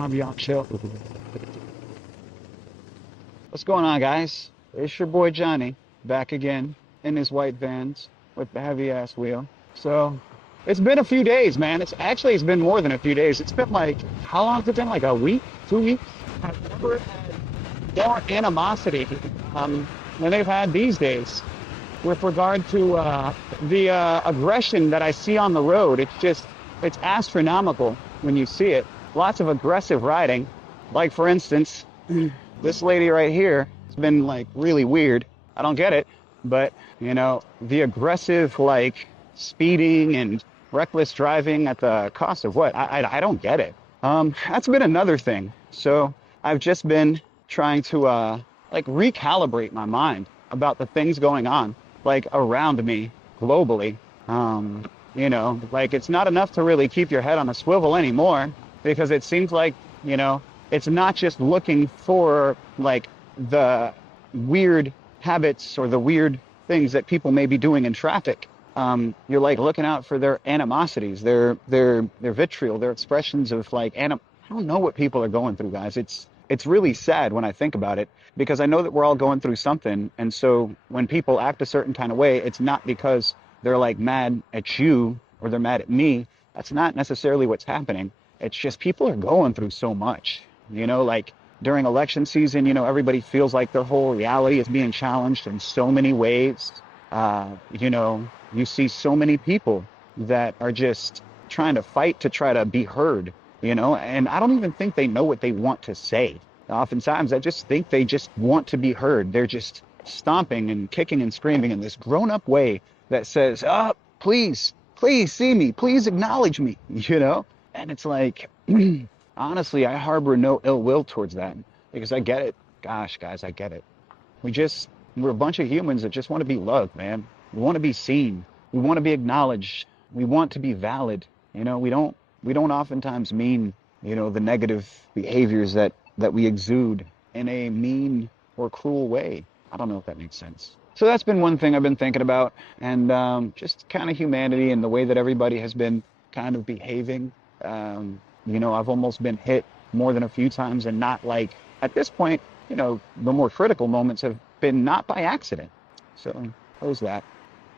Ambiance chill. What's going on, guys? It's your boy Johnny back again in his white vans with the heavy ass wheel. So it's been a few days, man. It's been more than a few days. It's been like, how long has it been? Like a week, 2 weeks? I've never had more animosity than they've had these days with regard to the aggression that I see on the road. It's astronomical when you see it. Lots of aggressive riding. Like, for instance, this lady right here has been like really weird. I don't get it, but the aggressive, like, speeding and reckless driving at the cost of what? I don't get it. That's been another thing. So I've just been trying to like recalibrate my mind about the things going on like around me globally. Like, it's not enough to really keep your head on a swivel anymore, because it seems like, it's not just looking for like the weird habits or the weird things that people may be doing in traffic. You're like looking out for their animosities, their vitriol, their expressions of like I don't know what people are going through, guys. It's really sad when I think about it, because I know that we're all going through something. And so when people act a certain kind of way, it's not because they're like mad at you or they're mad at me. That's not necessarily what's happening. It's just people are going through so much, like during election season, everybody feels like their whole reality is being challenged in so many ways. You see so many people that are just trying to fight to try to be heard, and I don't even think they know what they want to say. Oftentimes, I just think they just want to be heard. They're just stomping and kicking and screaming in this grown-up way that says, "Oh, please, please see me, please acknowledge me," And it's like, honestly, I harbor no ill will towards that, because I get it. Gosh, guys, I get it. We're a bunch of humans that just want to be loved, man. We want to be seen. We want to be acknowledged. We want to be valid. We don't oftentimes mean, the negative behaviors that we exude in a mean or cruel way. I don't know if that makes sense. So that's been one thing I've been thinking about, and just kind of humanity and the way that everybody has been kind of behaving. I've almost been hit more than a few times, and not like, at this point, the more critical moments have been not by accident. So there's that.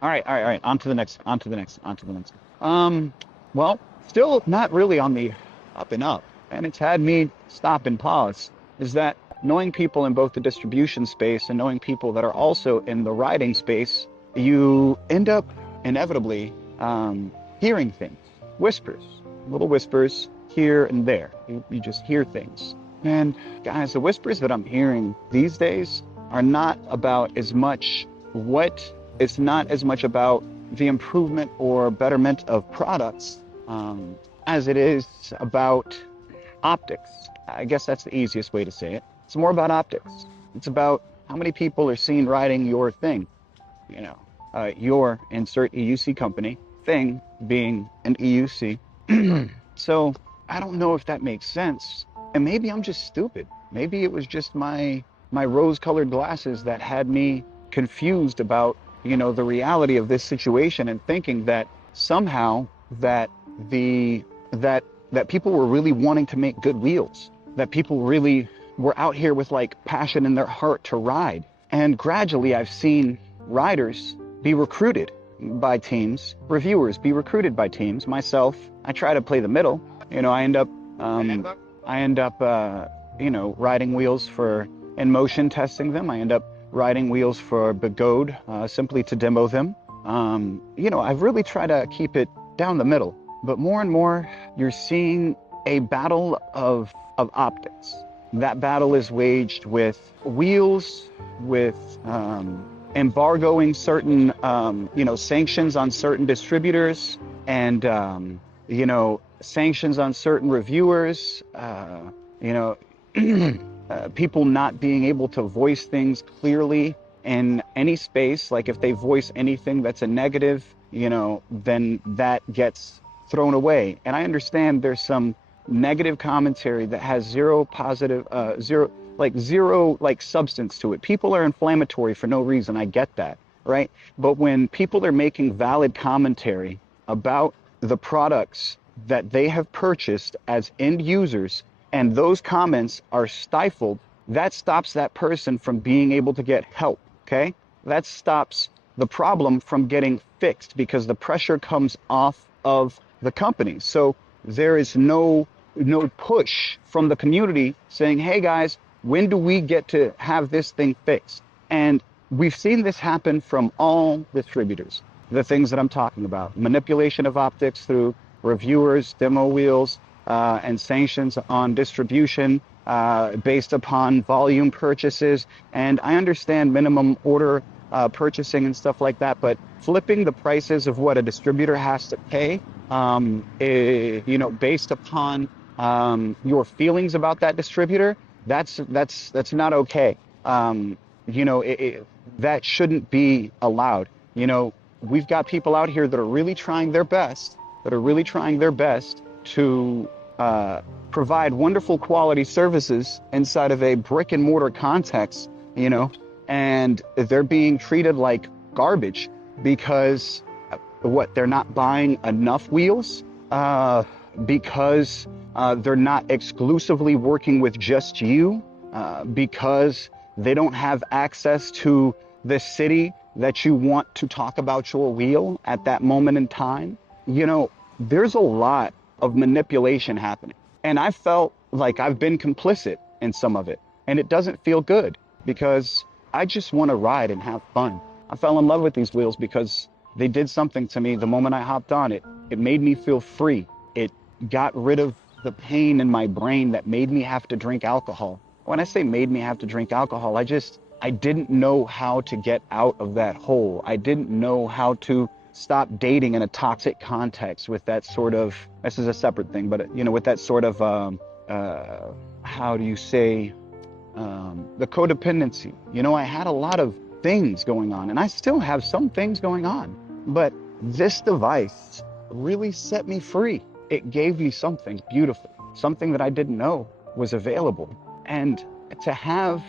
All right, all right, all right. On to the next, on to the next, on to the next. Well, still not really on the up and up, and it's had me stop and pause, is that knowing people in both the distribution space and knowing people that are also in the riding space, you end up inevitably hearing things, whispers, little whispers here and there. You just hear things. And guys, the whispers that I'm hearing these days are not about as much it's not as much about the improvement or betterment of products as it is about optics. I guess that's the easiest way to say it. It's more about optics. It's about how many people are seen riding your thing. Your insert EUC company, thing being an EUC. So I don't know if that makes sense. And maybe I'm just stupid. Maybe it was just my rose-colored glasses that had me confused about, the reality of this situation, and thinking that somehow that people were really wanting to make good wheels, that people really were out here with like passion in their heart to ride. And gradually I've seen riders be recruited by teams, reviewers be recruited by teams. Myself, I try to play the middle. I end up riding wheels for in motion, testing them. I end up riding wheels for Begode, simply to demo them. I've really tried to keep it down the middle, but more and more you're seeing a battle of optics. That battle is waged with wheels, with embargoing certain, sanctions on certain distributors, and, sanctions on certain reviewers, people not being able to voice things clearly in any space. Like, if they voice anything that's a negative, then that gets thrown away. And I understand there's some negative commentary that has zero substance to it. People are inflammatory for no reason. I get that, right? But when people are making valid commentary about the products that they have purchased as end users, and those comments are stifled, that stops that person from being able to get help, okay? That stops the problem from getting fixed because the pressure comes off of the company. So there is no push from the community saying, hey guys, when do we get to have this thing fixed? And we've seen this happen from all distributors. The things that I'm talking about, manipulation of optics through reviewers, demo wheels, and sanctions on distribution based upon volume purchases. And I understand minimum order purchasing and stuff like that, but flipping the prices of what a distributor has to pay, based upon your feelings about that distributor, that's not okay. That shouldn't be allowed. We've got people out here that are really trying their best, to provide wonderful quality services inside of a brick and mortar context, and they're being treated like garbage because they're not buying enough wheels, because they're not exclusively working with just you, because they don't have access to the city that you want to talk about your wheel at that moment in time. There's a lot of manipulation happening. And I felt like I've been complicit in some of it. And it doesn't feel good because I just want to ride and have fun. I fell in love with these wheels because they did something to me the moment I hopped on it. It made me feel free. It got rid of the pain in my brain that made me have to drink alcohol. When I say made me have to drink alcohol, I didn't know how to get out of that hole. I didn't know how to stop dating in a toxic context with that sort of, this is a separate thing, but with that sort of, how do you say, the codependency. I had a lot of things going on, and I still have some things going on, but this device really set me free. It gave me something beautiful, something that I didn't know was available. And to have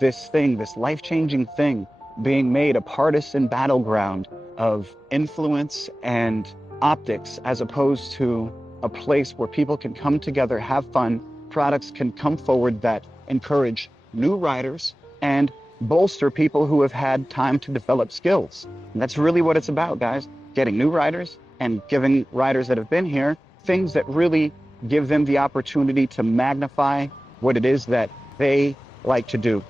this life-changing thing being made a partisan battleground of influence and optics, as opposed to a place where people can come together, have fun, products can come forward that encourage new riders and bolster people who have had time to develop skills. And that's really what it's about, guys. Getting new riders and giving riders that have been here things that really give them the opportunity to magnify what it is that they like to do.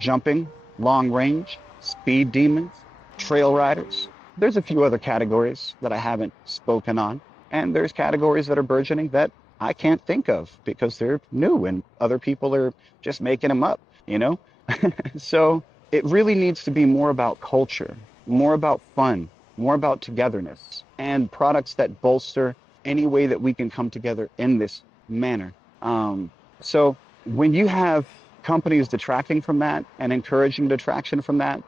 Jumping, long range, speed demons, trail riders. There's a few other categories that I haven't spoken on. And there's categories that are burgeoning that I can't think of because they're new and other people are just making them up, So it really needs to be more about culture, more about fun, more about togetherness, and products that bolster any way that we can come together in this manner. So when you have companies detracting from that and encouraging detraction from that,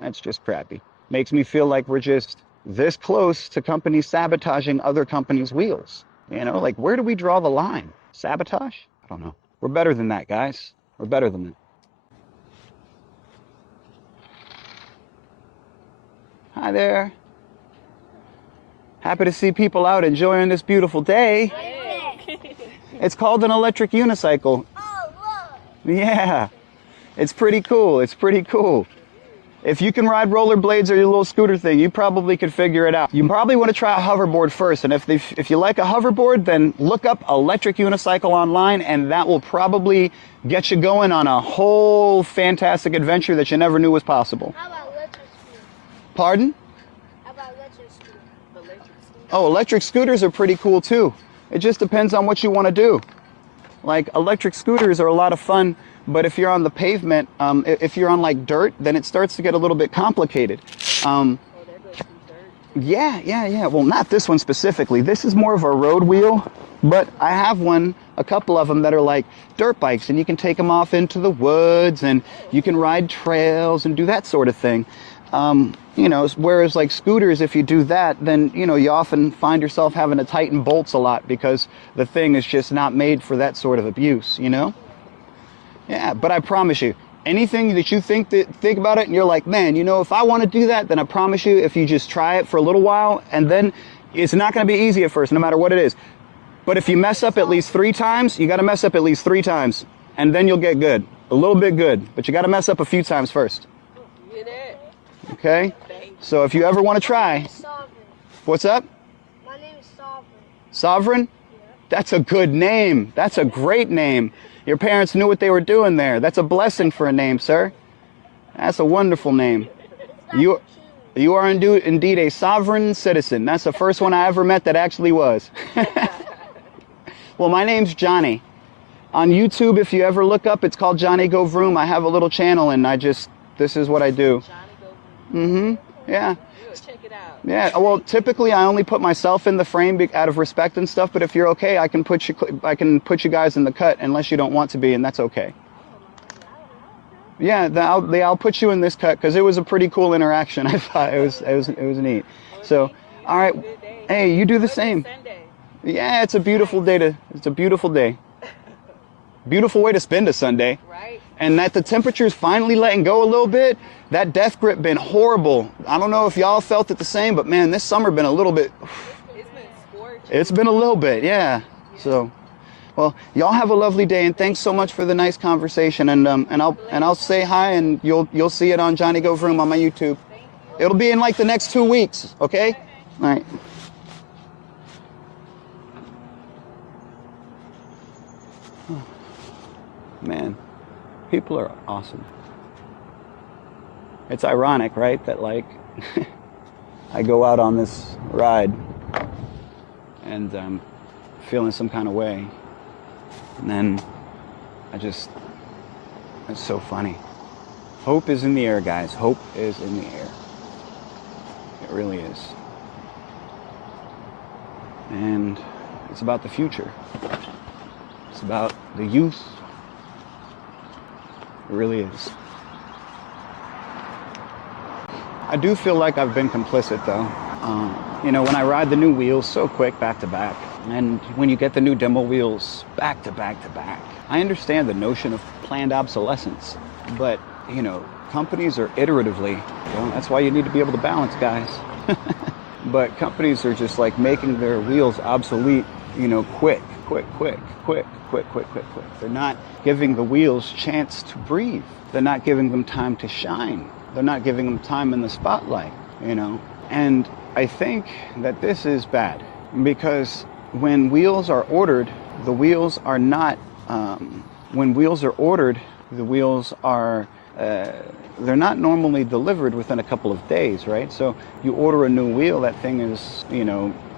that's just crappy. Makes me feel like we're just this close to companies sabotaging other companies' wheels. Where do we draw the line? Sabotage? I don't know. We're better than that, guys. We're better than that. Hi there. Happy to see people out enjoying this beautiful day. It's called an electric unicycle. Yeah, it's pretty cool. It's pretty cool. If you can ride rollerblades or your little scooter thing, you probably could figure it out. You probably want to try a hoverboard first, and if you like a hoverboard, then look up electric unicycle online, and that will probably get you going on a whole fantastic adventure that you never knew was possible. How about electric scooter? Pardon? How about electric scooter? Oh, electric scooters are pretty cool too. It just depends on what you want to do. Like, electric scooters are a lot of fun, but if you're on the pavement, if you're on like dirt, then it starts to get a little bit complicated. Yeah. Well, not this one specifically. This is more of a road wheel, but I have a couple of them that are like dirt bikes, and you can take them off into the woods, and you can ride trails and do that sort of thing. Whereas like scooters, if you do that, then, you often find yourself having to tighten bolts a lot because the thing is just not made for that sort of abuse, Yeah, but I promise you, anything that you think about it and you're like, man, if I want to do that, then I promise you, if you just try it for a little while, and then it's not going to be easy at first, no matter what it is. But if you mess up at least 3 times, you got to mess up at least 3 times, and then you'll get good. A little bit good, but you got to mess up a few times first. Okay? So if you ever want to try. Sovereign. What's up? My name is Sovereign. Sovereign? Yeah. That's a good name. That's a great name. Your parents knew what they were doing there. That's a blessing for a name, sir. That's a wonderful name. You are indeed a sovereign citizen. That's the first one I ever met that actually was. Well, my name's Johnny. On YouTube, if you ever look up, it's called Johnny Go Vroom. I have a little channel, and this is what I do. Mm-hmm. Yeah. Check it out. Yeah. Well, typically I only put myself in the frame out of respect and stuff. But if you're okay, I can put you guys in the cut, unless you don't want to be, and that's okay. Yeah, I'll put you in this cut because it was a pretty cool interaction. I thought it was neat. So, all right. Hey, you do the same. Yeah, it's a beautiful day. It's a beautiful day. Beautiful way to spend a Sunday. Right. And that the temperature's finally letting go a little bit. That death grip been horrible. I don't know if y'all felt it the same, but man, this summer been a little bit. It's been scorching. It's been a little bit, yeah. So, well, y'all have a lovely day, and thanks so much for the nice conversation. And I'll say hi, and you'll see it on Johnny Go Vroom on my YouTube. It'll be in like the next 2 weeks, okay? All right. Man, people are awesome. It's ironic, right, that like I go out on this ride and feeling some kind of way, and then it's so funny. Hope is in the air, guys. Hope is in the air. It really is. And it's about the future. It's about the youth. It really is. I do feel like I've been complicit, though. When I ride the new wheels so quick back to back, and when you get the new demo wheels back to back to back, I understand the notion of planned obsolescence, but, companies are iteratively, that's why you need to be able to balance, guys. But companies are just like making their wheels obsolete, quick. They're not giving the wheels chance to breathe. They're not giving them time to shine. They're not giving them time in the spotlight, And I think that this is bad because when wheels are ordered, the wheels are not, they're not normally delivered within a couple of days, right? So you order a new wheel, that thing is,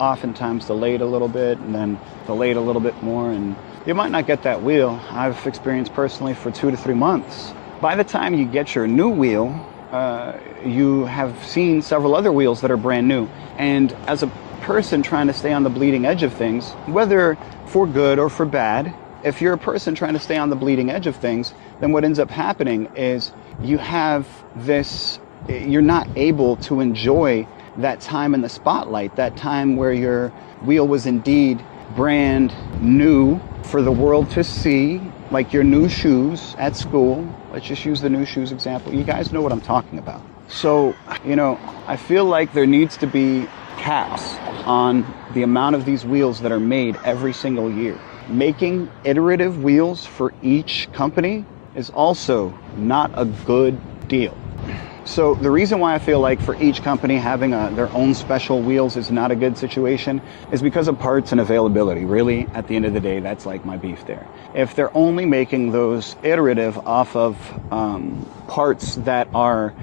oftentimes delayed a little bit and then delayed a little bit more, and you might not get that wheel. I've experienced personally for 2 to 3 months. By the time you get your new wheel, you have seen several other wheels that are brand new. And as a person trying to stay on the bleeding edge of things, whether for good or for bad, if you're a person trying to stay on the bleeding edge of things, then what ends up happening is you're not able to enjoy that time in the spotlight, that time where your wheel was indeed brand new for the world to see, like your new shoes at school. Let's just use the new shoes example. You guys know what I'm talking about. So, I feel like there needs to be caps on the amount of these wheels that are made every single year. Making iterative wheels for each company is also not a good deal. So the reason why I feel like for each company having their own special wheels is not a good situation is because of parts and availability. Really, at the end of the day, that's like my beef there. If they're only making those iterative off of parts that are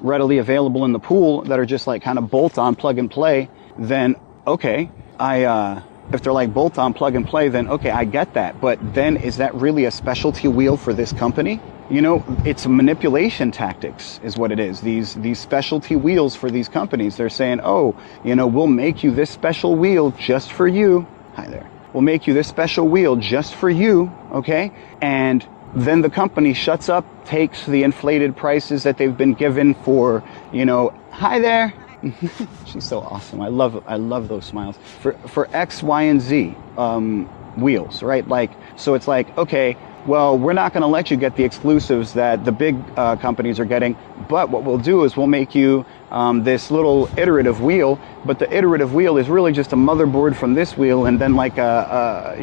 readily available in the pool, that are just like kind of bolt-on, plug and play, then okay, if they're like bolt-on, plug and play, then okay, I get that. But then is that really a specialty wheel for this company? It's manipulation tactics is what it is. These specialty wheels for these companies, they're saying, oh, we'll make you this special wheel just for you. Hi there. We'll make you this special wheel just for you, okay? And then the company shuts up, takes the inflated prices that they've been given for, hi there. She's so awesome. I love those smiles. For X, Y, and Z wheels, right? Like, so it's like, okay, well, we're not going to let you get the exclusives that the big companies are getting, but what we'll do is we'll make you this little iterative wheel, but the iterative wheel is really just a motherboard from this wheel, and then like a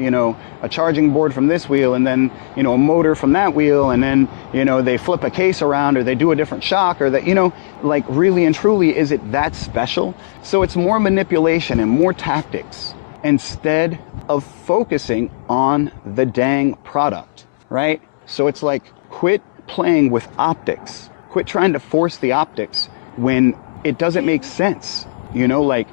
charging board from this wheel, and then, you know, a motor from that wheel, and then, you know, they flip a case around, or they do a different shock, or that, you know, like really and truly, is it that special? So it's more manipulation and more tactics instead of focusing on the dang product, right? So it's like, quit playing with optics. Quit trying to force the optics when it doesn't make sense. You know, like,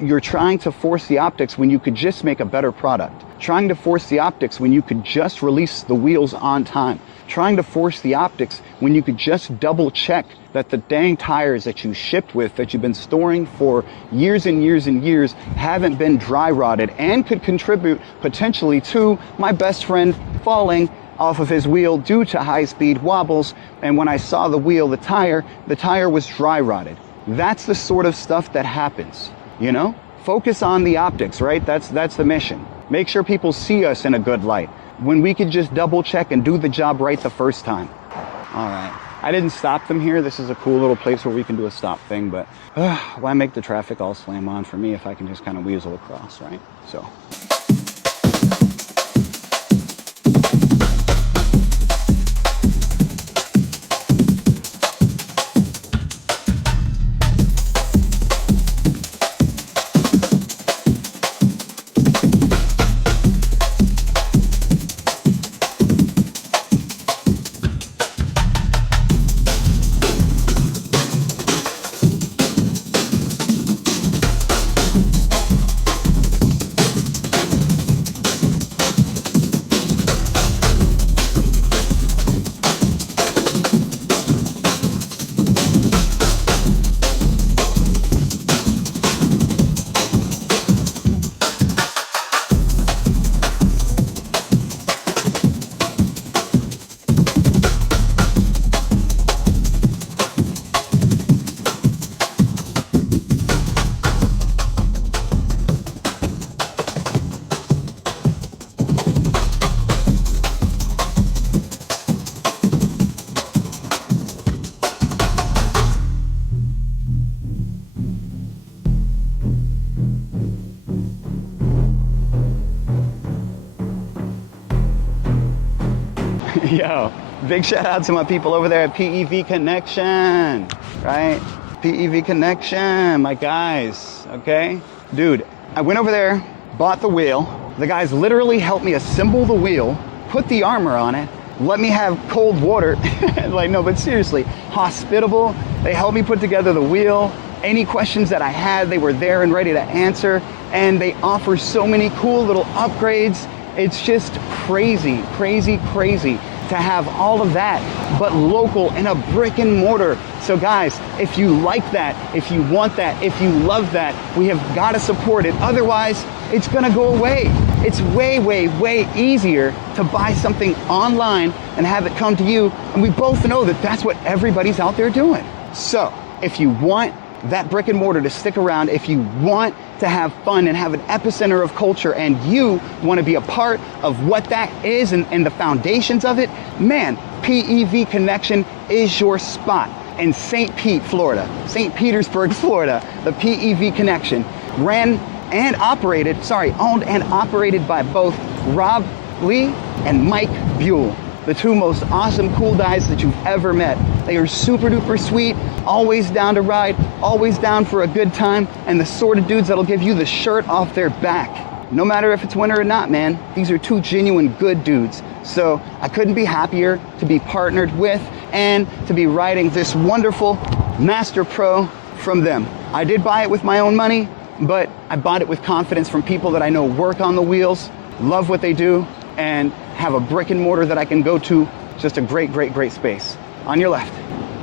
you're trying to force the optics when you could just make a better product. Trying to force the optics when you could just release the wheels on time. Trying to force the optics when you could just double check that the dang tires that you shipped with, that you've been storing for years and years and years, haven't been dry rotted and could contribute potentially to my best friend falling off of his wheel due to high speed wobbles. And when I saw the wheel, the tire was dry rotted. That's the sort of stuff that happens, you know? Focus on the optics, right? That's the mission. Make sure people see us in a good light, when we could just double check and do the job right the first time. All right. I didn't stop them here. This is a cool little place where we can do a stop thing, but why make the traffic all slam on for me if I can just kind of weasel across, right? So. Yo, big shout out to my people over there at P.E.V Connection, right? P.E.V Connection, my guys, okay? Dude, I went over there, bought the wheel. The guys literally helped me assemble the wheel, put the armor on it, let me have cold water. Like, no, but seriously, hospitable. They helped me put together the wheel. Any questions that I had, they were there and ready to answer. And they offer so many cool little upgrades. It's just crazy, crazy, crazy to have all of that, but local in a brick and mortar. So guys, if you like that, if you want that, if you love that, we have got to support it. Otherwise, it's gonna go away. It's way, way, way easier to buy something online and have it come to you. And we both know that that's what everybody's out there doing. So if you want that brick and mortar to stick around, if you want to have fun and have an epicenter of culture, and you want to be a part of what that is and the foundations of it, man, P.E.V Connection is your spot. In St. Pete, Florida, St. Petersburg, Florida, the P.E.V Connection, owned and operated by both Rob Lee and Mike Buell, the two most awesome, cool guys that you've ever met. They are super duper sweet, always down to ride, always down for a good time, and the sort of dudes that'll give you the shirt off their back. No matter if it's winter or not, man, these are two genuine good dudes. So I couldn't be happier to be partnered with and to be riding this wonderful Master Pro from them. I did buy it with my own money, but I bought it with confidence from people that I know work on the wheels, love what they do, and have a brick and mortar that I can go to. Just a great, great, great space. On your left,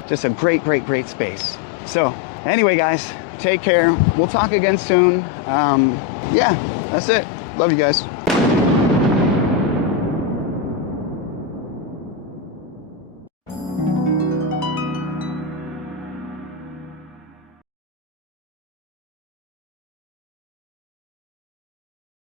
just a great, great, great space. So anyway, guys, take care. We'll talk again soon. Yeah, that's it. Love you guys.